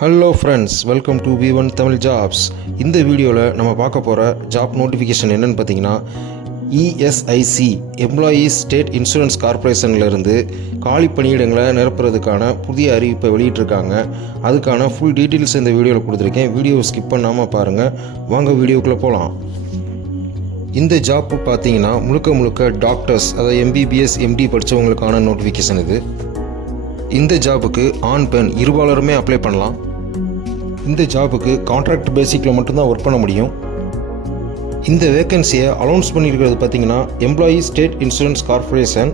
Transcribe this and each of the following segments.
Hello friends, welcome to V1 Tamil jobs. இந்த வீடியோவில் நம்ம பார்க்க போகிற ஜாப் நோட்டிஃபிகேஷன் என்னென்னு பார்த்தீங்கன்னா, ESIC எம்ப்ளாயீஸ் ஸ்டேட் இன்சூரன்ஸ் கார்பரேஷன்லேருந்து காலி பணியிடங்களை நிரப்புறதுக்கான புதிய அறிவிப்பை வெளியிட்டிருக்காங்க. அதுக்கான ஃபுல் டீட்டெயில்ஸ் இந்த வீடியோவில் கொடுத்துருக்கேன். வீடியோவை ஸ்கிப் பண்ணாமல் பாருங்கள். வாங்க வீடியோக்குள்ளே போகலாம். இந்த ஜாப் பார்த்தீங்கன்னா முழுக்க டாக்டர்ஸ், அதாவது MBBS MD படித்தவங்களுக்கான நோட்டிஃபிகேஷன் இது. இந்த ஜாபுக்கு ஆண் பெண் இருபாலருமே அப்ளை பண்ணலாம். இந்த ஜாபுக்கு கான்ட்ராக்ட் பேசிக்கில் மட்டும்தான் ஒர்க் பண்ண முடியும். இந்த வேக்கன்சியை அனௌன்ஸ் பண்ணியிருக்கிறது பார்த்தீங்கன்னா எம்ப்ளாயீஸ் ஸ்டேட் இன்சூரன்ஸ் கார்பரேஷன்.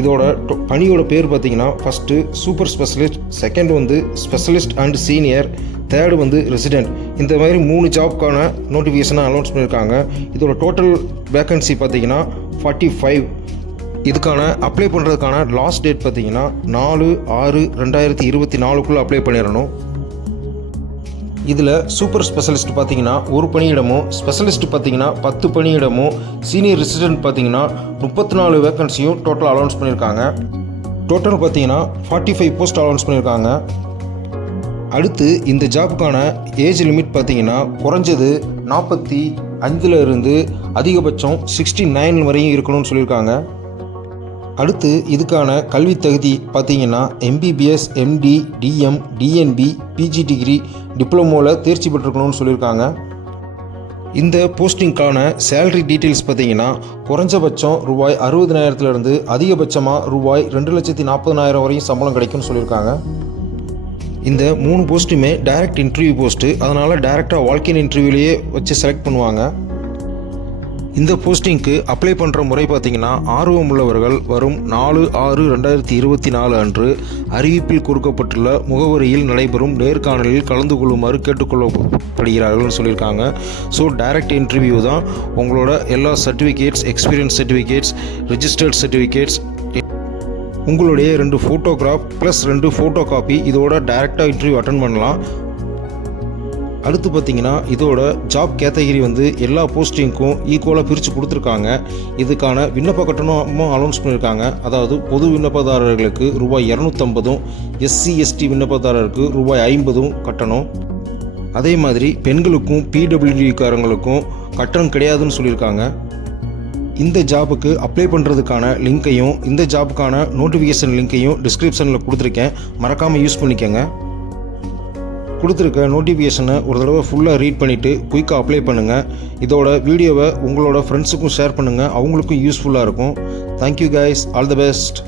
இதோட பணியோட பேர் பார்த்தீங்கன்னா ஃபஸ்ட்டு சூப்பர் ஸ்பெஷலிஸ்ட், செகண்ட் வந்து ஸ்பெஷலிஸ்ட் அண்ட் சீனியர், தேர்டு வந்து ரெசிடென்ட். இந்த மாதிரி 3 ஜாப்க்கான நோட்டிஃபிகேஷனை அனௌன்ஸ் பண்ணியிருக்காங்க. இதோட டோட்டல் வேக்கன்சி பார்த்தீங்கன்னா 45. இதுக்கான அப்ளை பண்ணுறதுக்கான லாஸ்ட் டேட் பார்த்தீங்கன்னா 4/6/2024 அப்ளை பண்ணிடணும். இதில் சூப்பர் ஸ்பெஷலிஸ்ட் பார்த்தீங்கன்னா 1 பணியிடமும், ஸ்பெஷலிஸ்ட் பார்த்தீங்கன்னா 10 பணியிடமும், சீனியர் ரெசிடென்ட் பார்த்தீங்கன்னா 34 வேக்கன்சியும் டோட்டல் அலௌன்ஸ் பண்ணியிருக்காங்க. டோட்டல் பார்த்தீங்கன்னா 45 போஸ்ட் அலௌன்ஸ் பண்ணியிருக்காங்க. அடுத்து இந்த ஜாப்புக்கான ஏஜ் லிமிட் பார்த்தீங்கன்னா குறைஞ்சது 45 இருந்து அதிகபட்சம் 69 வரையும் இருக்கணும்னு சொல்லியிருக்காங்க. அடுத்து இதுக்கான கல்வி தகுதி பார்த்தீங்கன்னா MBBS MD DM DNB PG degree டிப்ளமோவில் தேர்ச்சி பெற்றிருக்கணும்னு சொல்லியிருக்காங்க. இந்த போஸ்டிங்க்கான சேலரி டீட்டெயில்ஸ் பார்த்தீங்கன்னா குறைஞ்சபட்சம் ரூபாய் 60,000 அதிகபட்சமாக ரூபாய் 2,40,000 வரையும் சம்பளம் கிடைக்கும்னு சொல்லியிருக்காங்க. இந்த 3 போஸ்ட்டுமே டைரக்ட் இன்டர்வியூ போஸ்ட்டு, அதனால் டைரெக்டாக வால்க்-இன் இன்டர்வியூலேயே வச்சு செலக்ட் பண்ணுவாங்க. இந்த போஸ்டிங்க்கு அப்ளை பண்ணுற முறை பார்த்திங்கன்னா, ஆர்வம் உள்ளவர்கள் வரும் 4/6/2024 அன்று அறிவிப்பில் கொடுக்கப்பட்டுள்ள முகவரியில் நடைபெறும் நேர்காணலில் கலந்து கொள்ளுமாறு கேட்டுக்கொள்ளப்படுகிறார்கள்னு சொல்லியிருக்காங்க. ஸோ டைரக்ட் இன்டர்வியூ தான். உங்களோட எல்லா certificates, experience certificates, registered certificates, உங்களுடைய 2 ஃபோட்டோகிராஃப் ப்ளஸ் 2 ஃபோட்டோ காப்பி இதோட டைரெக்டாக இன்டர்வியூ அட்டன் பண்ணலாம். அடுத்து பார்த்தீங்கன்னா இதோட ஜாப் கேட்டகரி வந்து எல்லா போஸ்டிங்க்கும் ஈக்குவலாக பிரித்து கொடுத்துருக்காங்க. இதுக்கான விண்ணப்ப கட்டணமும் அனௌன்ஸ் பண்ணியிருக்காங்க. அதாவது பொது விண்ணப்பதாரர்களுக்கு ரூபாய் 250, SC ST விண்ணப்பதாரருக்கு ரூபாய் 50 கட்டணம். அதே மாதிரி பெண்களுக்கும் PWD-காரங்களுக்கும் கட்டணம் கிடையாதுன்னு சொல்லியிருக்காங்க. இந்த ஜாபுக்கு அப்ளை பண்ணுறதுக்கான லிங்க்கையும் இந்த ஜாபுக்கான நோட்டிஃபிகேஷன் லிங்க்கையும் டிஸ்கிரிப்ஷனில் கொடுத்துருக்கேன். மறக்காமல் யூஸ் பண்ணிக்கோங்க. கொடுத்துருக்க நோட்டிஃபிகேஷனை ஒரு தடவை ஃபுல்லாக ரீட் பண்ணிவிட்டு குயிக்காக அப்ளை பண்ணுங்கள். இதோட வீடியோவை உங்களோட ஃப்ரெண்ட்ஸுக்கும் ஷேர் பண்ணுங்கள், அவங்களுக்கும் யூஸ்ஃபுல்லாக இருக்கும். Thank you guys, all the best.